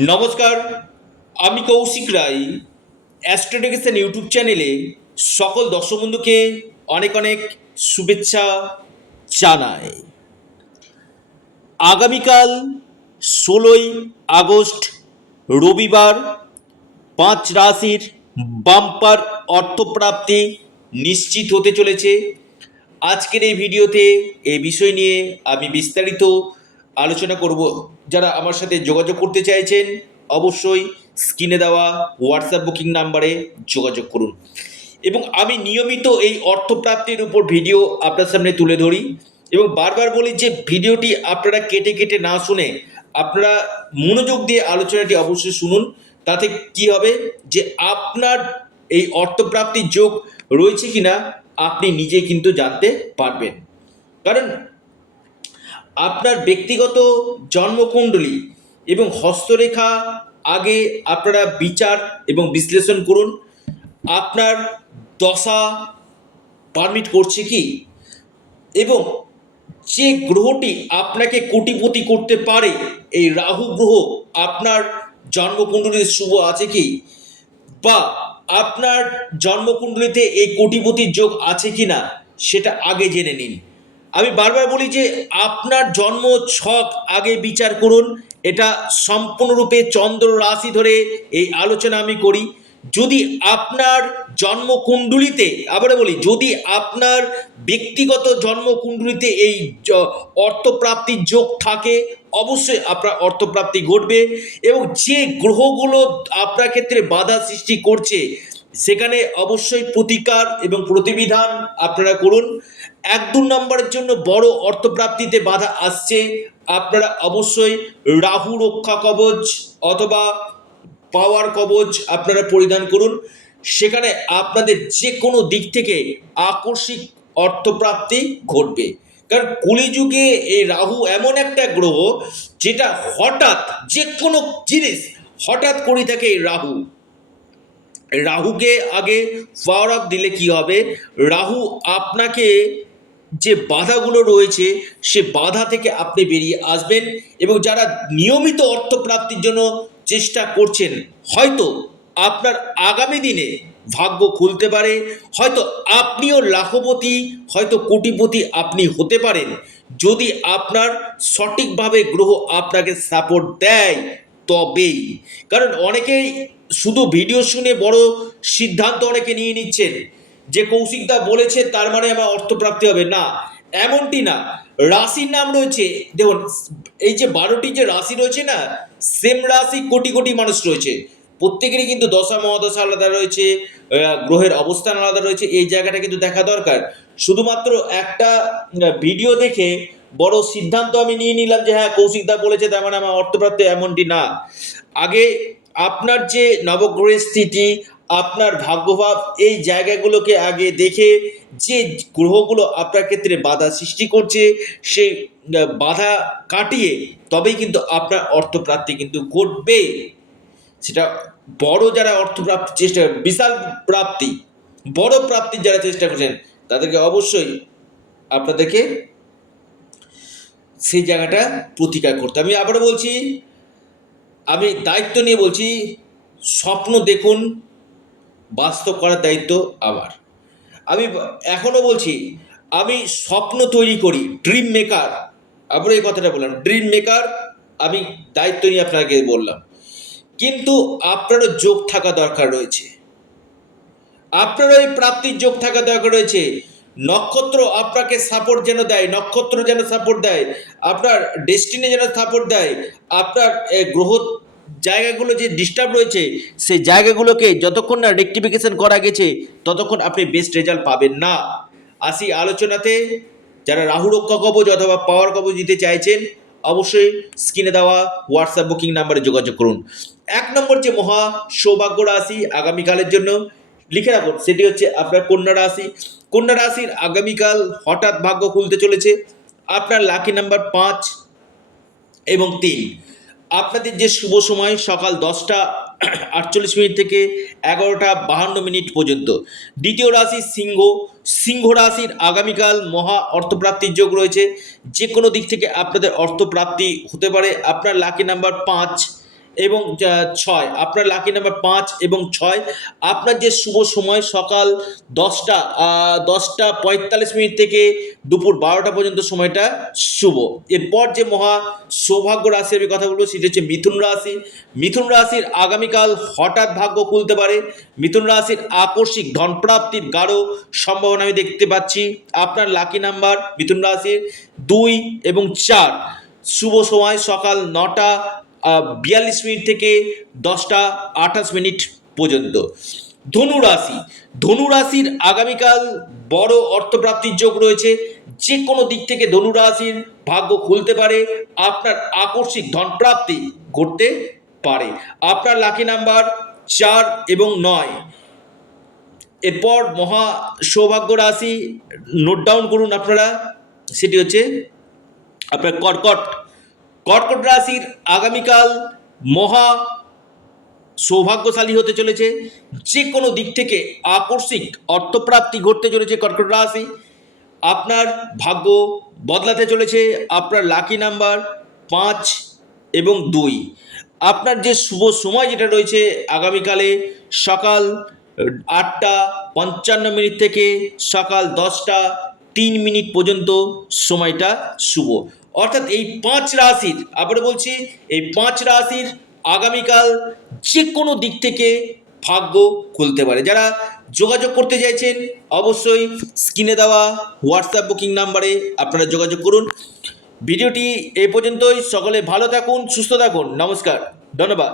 নমস্কার, আমি কৌশিক রায়। অ্যাস্ট্রোডিকেশন ইউটিউব চ্যানেলে সকল দর্শক বন্ধুকে অনেক অনেক শুভেচ্ছা জানাই। আগামীকাল 16ই আগস্ট রবিবার 5 রাশির বাম্পার অর্থপ্রাপ্তি নিশ্চিত হতে চলেছে। আজকের এই ভিডিওতে এই বিষয় নিয়ে আমি বিস্তারিত আলোচনা করব। যারা আমার সাথে যোগাযোগ করতে চাইছেন অবশ্যই স্ক্রিনে দেওয়া হোয়াটসঅ্যাপ বুকিং নাম্বারে যোগাযোগ করুন। এবং আমি নিয়মিত এই অর্থপ্রাপ্তির উপর ভিডিও আপনার সামনে তুলে ধরি এবং বারবার বলি যে ভিডিওটি আপনারা কেটে কেটে না শুনে আপনারা মনোযোগ দিয়ে আলোচনাটি অবশ্যই শুনুন। তাতে কি হবে যে আপনার এই অর্থপ্রাপ্তির যোগ রয়েছে কিনা আপনি নিজে কিন্তু জানতে পারবেন। কারণ আপনার ব্যক্তিগত জন্মকুণ্ডলী এবং হস্তরেখা আগে আপনারা বিচার এবং বিশ্লেষণ করুন। আপনার দশা পারমিট করছে কি, এবং যে গ্রহটি আপনাকে কোটিপতি করতে পারে এই রাহু গ্রহ আপনার জন্মকুণ্ডলীতে শুভ আছে কি, বা আপনার জন্মকুণ্ডলীতে এই কোটিপতির যোগ আছে কি না সেটা আগে জেনে নিন। আমি বারবার বলি যে আপনার জন্ম ছক আগে বিচার করুন। এটা সম্পূর্ণরূপে চন্দ্র রাশি ধরে এই আলোচনা আমি করি। যদি আপনার জন্মকুণ্ডলিতে, আবারও বলি, যদি আপনার ব্যক্তিগত জন্মকুণ্ডলিতে এই অর্থপ্রাপ্তির যোগ থাকে অবশ্যই আপনার অর্থপ্রাপ্তি ঘটবে। এবং যে গ্রহগুলো আপনার ক্ষেত্রে বাধা সৃষ্টি করছে সেখানে অবশ্যই প্রতিকার এবং প্রতিবিধান আপনারা করুন। 1-2 নম্বরের জন্য বড় অর্থপ্রাপ্তিতে বাধা আসছে, আপনারা অবশ্যই রাহু রক্ষা কবচ অথবা পাওয়ার কবচ আপনারা পরিধান করুন। সেখানে আপনাদের যে কোনো দিক থেকে আকস্মিক অর্থপ্রাপ্তি ঘটবে। কারণ কলিযুগে এই রাহু এমন একটা গ্রহ যেটা হঠাৎ যে কোনো জিনিস হঠাৎ করে থাকে। এই রাহুকে আগে পাওয়ার অফ দিলে কি হবে, রাহু আপনাকে যে বাধাগুলো রয়েছে সে বাধা থেকে আপনি বেরিয়ে আসবেন। এবং যারা নিয়মিত অর্থপ্রাপ্তির জন্য চেষ্টা করছেন হয়তো আপনার আগামী দিনে ভাগ্য খুলতে পারে, হয়তো আপনিও লাখপতি, হয়তো কোটিপতি আপনি হতে পারেন যদি আপনার সঠিকভাবে গ্রহ আপনাকে সাপোর্ট দেয় তবেই। কারণ অনেকেই শুধু ভিডিও শুনে বড় সিদ্ধান্ত অনেকে নিয়ে নিচ্ছেন যে কৌশিকদা বলেছে তার মানে আমার অর্থপ্রাপ্তি হবে না, এমনটি না। রাশির নাম রয়েছে, দেখুন এই যে 12টি যে রাশি রয়েছে না, সেম রাশি কোটি কোটি মানুষ রয়েছে, প্রত্যেকেরই কিন্তু দশা মহাদশা আলাদা রয়েছে, গ্রহের অবস্থান আলাদা রয়েছে। এই জায়গাটা কিন্তু দেখা দরকার। শুধুমাত্র একটা ভিডিও দেখে বড় সিদ্ধান্ত আমি নিয়ে নিলাম যে হ্যাঁ কৌশিকদা বলেছে তার মানে আমার অর্থপ্রাপ্তি, এমনটি না। আগে আপনার যে নবগ্রহের স্থিতি, আপনার ভাগ্যভাব, এই জায়গাগুলোকে আগে দেখে যে গ্রহগুলো আপনার ক্ষেত্রে বাধা সৃষ্টি করছে সেই বাধা কাটিয়ে তবেই কিন্তু আপনার অর্থপ্রাপ্তি কিন্তু ঘটবে। সেটা বড় যারা অর্থপ্রাপ্তির চেষ্টা, বিশাল প্রাপ্তি, বড় প্রাপ্তির যারা চেষ্টা করছেন তাদেরকে অবশ্যই আপনাদেরকে সেই জায়গাটা প্রতিকার করতে। আমি আবারও বলছি, আমি দায়িত্ব নিয়ে বলছি, স্বপ্ন দেখুন, বাস্তব করার দায়িত্ব আমার। আমি এখনও বলছি আমি স্বপ্ন তৈরি করি, ড্রিম মেকার। আবার এই কথাটা বললাম, ড্রিম মেকার, আমি দায়িত্ব নিয়ে আপনাকে বললাম। কিন্তু আপনারও যোগ থাকা দরকার রয়েছে, আপনারও এই প্রাপ্তির যোগ থাকা দরকার রয়েছে। নক্ষত্র আপনাকে সাপোর্ট যেন দেয়, নক্ষত্র যেন সাপোর্ট দেয়, আপনার ডেস্টিনি যেন সাপোর্ট দেয়। আপনার গ্রহ জায়গাগুলো যে ডিস্টার্ব রয়েছে সেই জায়গাগুলোকে যতক্ষণ না রেকটিফিকেশন করা গেছে ততক্ষণ আপনি বেস্ট রেজাল্ট পাবেন না। আসি আলোচনাতে। যারা রাহু রক্ষা কবচ অথবা পাওয়ার কবচ দিতে চাইছেন অবশ্যই স্ক্রিনে দেওয়া হোয়াটসঅ্যাপ বুকিং নাম্বারে যোগাযোগ করুন। 1 নম্বর যে মহা সৌভাগ্য রাশি আগামীকালের জন্য লিখে রাখুন, সেটি হচ্ছে আপনার কন্যা রাশি। কন্যা রাশির আগামীকাল হঠাৎ ভাগ্য খুলতে চলেছে। আপনার লাকি নাম্বার 5 এবং 3। আপনাদের যে শুভ সময় সকাল 10টা 48 থেকে 11টা 52 পর্যন্ত। দ্বিতীয় রাশি সিংহ। সিংহ রাশির আগামীকাল মহা অর্থপ্রাপ্তির যোগ রয়েছে, যে কোনো দিক থেকে আপনাদের অর্থপ্রাপ্তি হতে পারে। আপনার লাকি নাম্বার 5 এবং 6, আপনার লাকি নাম্বার 5 এবং 6। আপনার যে শুভ সময় সকাল 10টা 45 থেকে দুপুর 12টা পর্যন্ত সময়টা শুভ। এরপর যে মহা সৌভাগ্য রাশি আমি কথা বলবো সেটা হচ্ছে মিথুন রাশি। মিথুন রাশির আগামীকাল হঠাৎ ভাগ্য খুলতে পারে। মিথুন রাশির আকস্মিক ধনপ্রাপ্তির গাঢ় সম্ভাবনা আমি দেখতে পাচ্ছি। আপনার লাকি নাম্বার মিথুন রাশির 2 এবং 4। শুভ সময় সকাল 9টা 42 থেকে 10টা 28 পর্যন্ত। ধনু রাশি, ধনু রাশির আগামীকাল বড় অর্থপ্রাপ্তির যোগ রয়েছে। যে কোনো দিক থেকে ধনু রাশির ভাগ্য খুলতে পারে, আপনার আকস্মিক ধনপ্রাপ্তি ঘটতে পারে। আপনার লাকি নাম্বার 4 এবং 9। এরপর মহা সৌভাগ্য রাশি নোট ডাউন করুন আপনারা, সেটি হচ্ছে আপনার কর্কট। কর্কট রাশির আগামীকাল মহা সৌভাগ্যশালী হতে চলেছে। যে কোনো দিক থেকে আকস্মিক অর্থপ্রাপ্তি ঘটতে চলেছে কর্কট রাশি। আপনার ভাগ্য বদলাতে চলেছে। আপনার লাকি নাম্বার 5 এবং 2। আপনার যে শুভ সময় যেটা রয়েছে আগামীকালে সকাল 8টা 55 থেকে সকাল 10টা 3 পর্যন্ত সময়টা শুভ। অর্থাৎ এই 5 রাশির, আবার বলছি, এই 5 রাশির আগামীকাল যে কোনো দিক থেকে ভাগ্য খুলতে পারে। যারা যোগাযোগ করতে চাইছেন অবশ্যই স্ক্রিনে দেওয়া হোয়াটসঅ্যাপ বুকিং নাম্বারে আপনারা যোগাযোগ করুন। ভিডিওটি এ পর্যন্তই। সকলে ভালো থাকুন, সুস্থ থাকুন। নমস্কার, ধন্যবাদ।